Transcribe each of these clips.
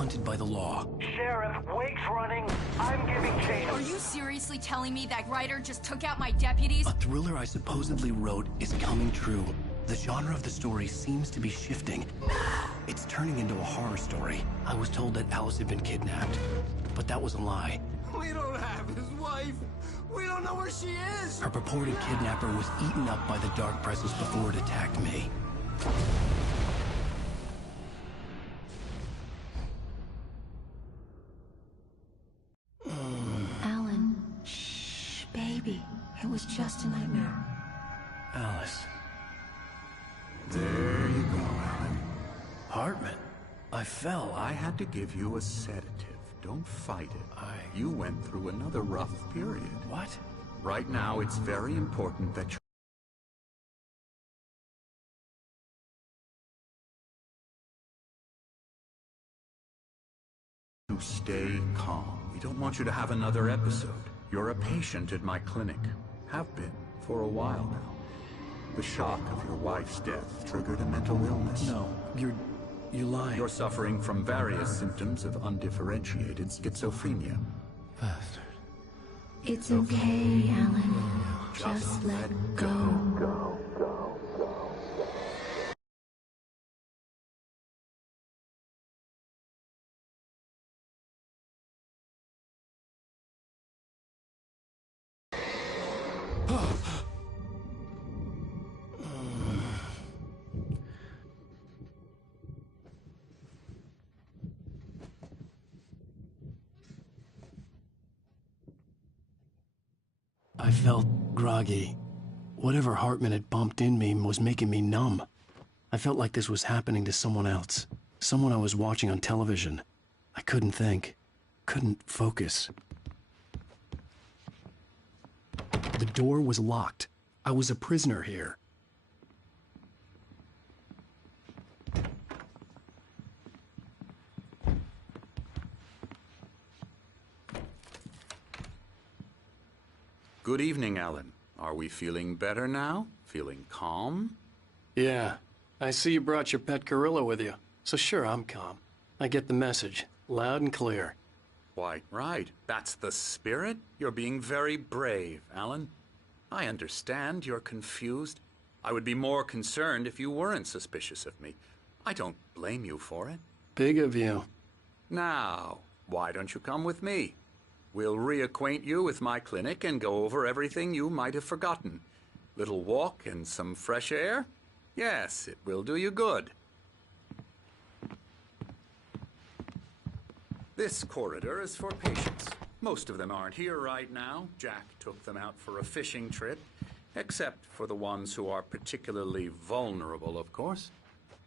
hunted by the law. Sheriff, Wake's running. I'm giving chase. Are you seriously telling me that writer just took out my deputies? A thriller I supposedly wrote is coming true. The genre of the story seems to be shifting. It's turning into a horror story. I was told that Alice had been kidnapped, but that was a lie. We don't have his wife. We don't know where she is. Her purported kidnapper was eaten up by the dark presence before it attacked me. Alan, shh, baby. It was just a nightmare. Alice. There you go, Alan. Hartman. I fell. I had to give you a sedative. Don't fight it. You went through another rough period. What? Right now, it's very important that you stay calm. We don't want you to have another episode. You're a patient at my clinic. Have been for a while now. The shock of your wife's death triggered a mental illness. No, you're lying. You're suffering from various symptoms of undifferentiated schizophrenia. Bastard. It's okay, Alan. Just let go. I felt groggy. Whatever Hartman had bumped in me was making me numb. I felt like this was happening to someone else. Someone I was watching on television. I couldn't think. Couldn't focus. The door was locked. I was a prisoner here. Good evening, Alan. Are we feeling better now? Feeling calm? Yeah. I see you brought your pet gorilla with you. So sure, I'm calm. I get the message. Loud and clear. Why, right. That's the spirit. You're being very brave, Alan. I understand you're confused. I would be more concerned if you weren't suspicious of me. I don't blame you for it. Big of you. Now, why don't you come with me? We'll reacquaint you with my clinic and go over everything you might have forgotten. Little walk and some fresh air? Yes, it will do you good. This corridor is for patients. Most of them aren't here right now. Jack took them out for a fishing trip, except for the ones who are particularly vulnerable, of course.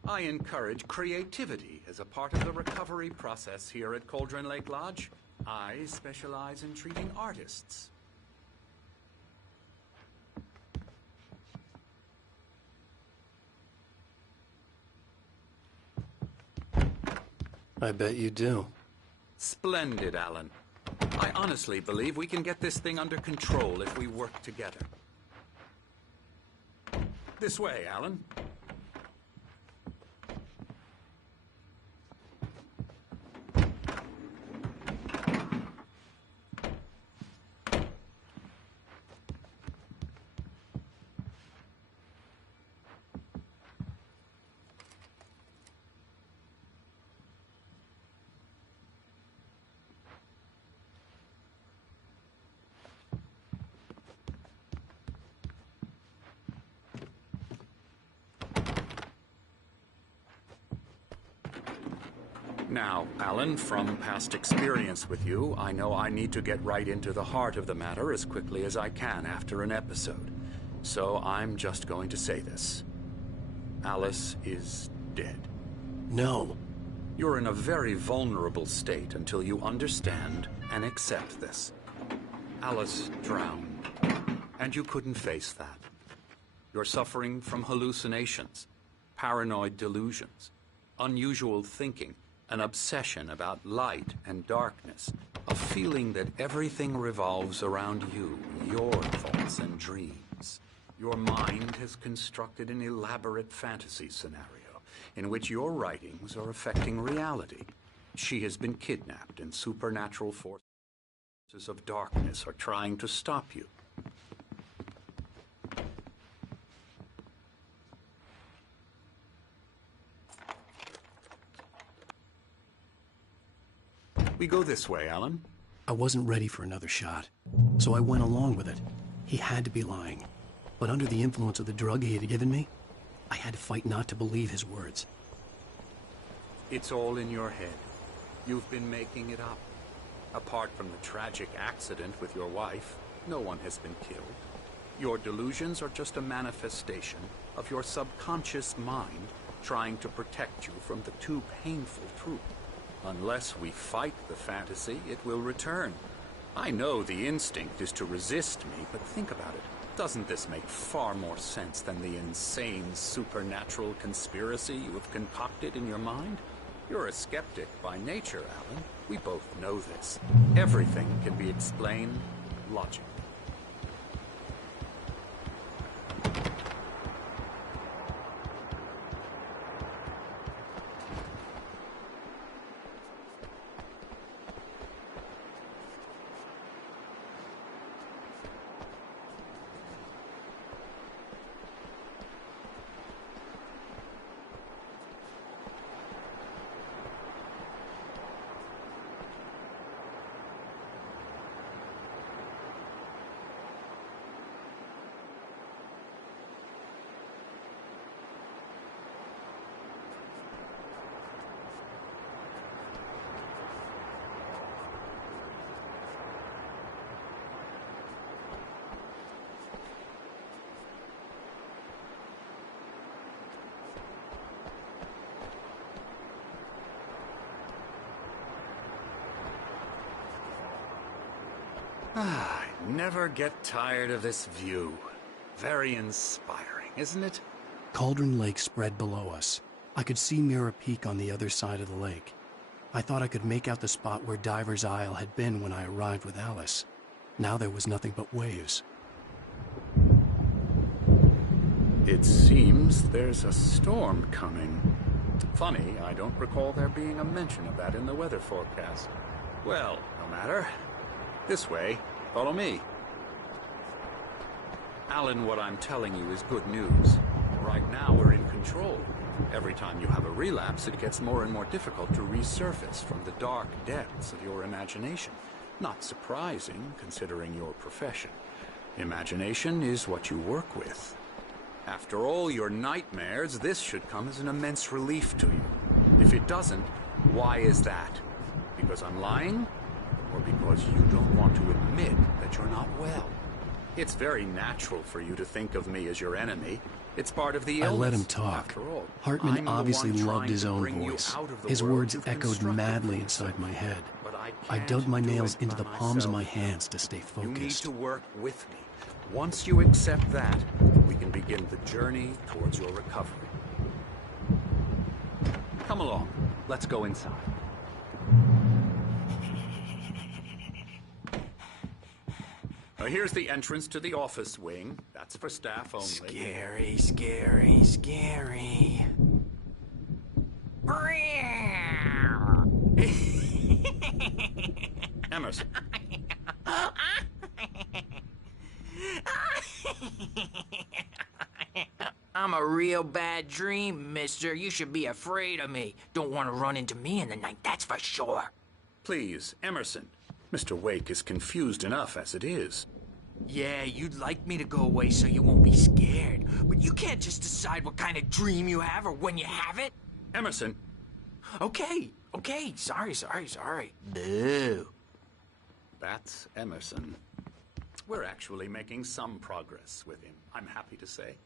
I encourage creativity as a part of the recovery process here at Cauldron Lake Lodge. I specialize in treating artists. I bet you do. Splendid, Alan. I honestly believe we can get this thing under control if we work together. This way, Alan. Now, Alan, from past experience with you, I know I need to get right into the heart of the matter as quickly as I can after an episode. So I'm just going to say this. Alice is dead. No. You're in a very vulnerable state until you understand and accept this. Alice drowned, and you couldn't face that. You're suffering from hallucinations, paranoid delusions, unusual thinking, an obsession about light and darkness, a feeling that everything revolves around you, your thoughts and dreams. Your mind has constructed an elaborate fantasy scenario in which your writings are affecting reality. She has been kidnapped, and supernatural forces of darkness are trying to stop you. We go this way, Alan. I wasn't ready for another shot, so I went along with it. He had to be lying. But under the influence of the drug he had given me, I had to fight not to believe his words. It's all in your head. You've been making it up. Apart from the tragic accident with your wife, no one has been killed. Your delusions are just a manifestation of your subconscious mind trying to protect you from the too painful truth. Unless we fight the fantasy, it will return. I know the instinct is to resist me, but think about it. Doesn't this make far more sense than the insane supernatural conspiracy you have concocted in your mind? You're a skeptic by nature, Alan. We both know this. Everything can be explained logically. I never get tired of this view. Very inspiring, isn't it? Cauldron Lake spread below us. I could see Mirror Peak on the other side of the lake. I thought I could make out the spot where Diver's Isle had been when I arrived with Alice. Now there was nothing but waves. It seems there's a storm coming. Funny, I don't recall there being a mention of that in the weather forecast. Well, no matter. This way. Follow me. Alan, what I'm telling you is good news. Right now, we're in control. Every time you have a relapse, it gets more and more difficult to resurface from the dark depths of your imagination. Not surprising, considering your profession. Imagination is what you work with. After all your nightmares, this should come as an immense relief to you. If it doesn't, why is that? Because I'm lying? Or because you don't want to admit that you're not well? It's very natural for you to think of me as your enemy. It's part of the illness. I let him talk. After all, Hartman obviously loved his own bring you voice. out of the His world words you've echoed constructed madly for inside yourself. my head. But I can't dug my do nails it into by the palms of my myself. hands to stay You need focused. to work with me. Once you accept that, we can begin the journey towards your recovery. Come along. Let's go inside. Now, here's the entrance to the office wing. That's for staff only. Scary, scary, scary. Emerson. I'm a real bad dream, mister. You should be afraid of me. Don't want to run into me in the night, that's for sure. Please, Emerson. Mr. Wake is confused enough as it is. Yeah, you'd like me to go away so you won't be scared. But you can't just decide what kind of dream you have or when you have it. Emerson. Okay. Sorry. Boo. That's Emerson. We're actually making some progress with him, I'm happy to say.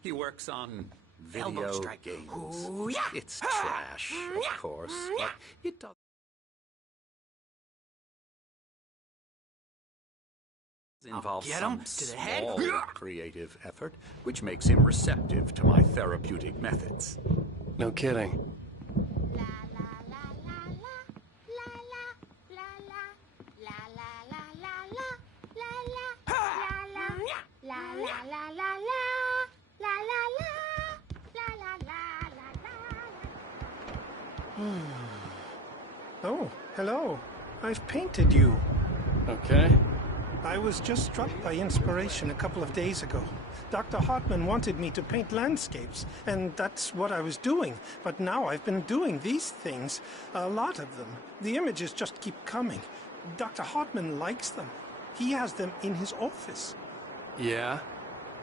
He works on Elbow video strike. games. Ooh, yeah. It's trash, of course, but it does involve get some 'em to the head. small creative effort, which makes him receptive to my therapeutic methods. No kidding. Oh, hello. I've painted you. Okay. I was just struck by inspiration a couple of days ago. Dr. Hartman wanted me to paint landscapes, and that's what I was doing. But now I've been doing these things, a lot of them. The images just keep coming. Dr. Hartman likes them. He has them in his office. Yeah?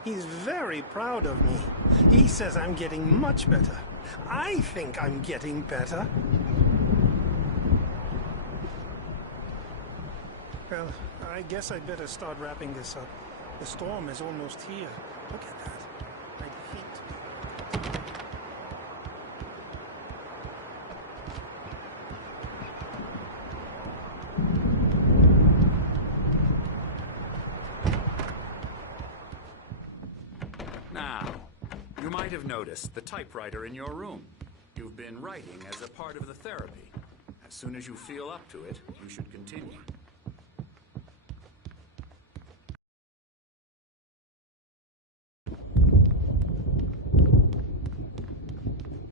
He's very proud of me. He says I'm getting much better. I think I'm getting better. Well, I guess I'd better start wrapping this up. The storm is almost here. Look at that. I'd hate... Now, you might have noticed the typewriter in your room. You've been writing as a part of the therapy. As soon as you feel up to it, you should continue.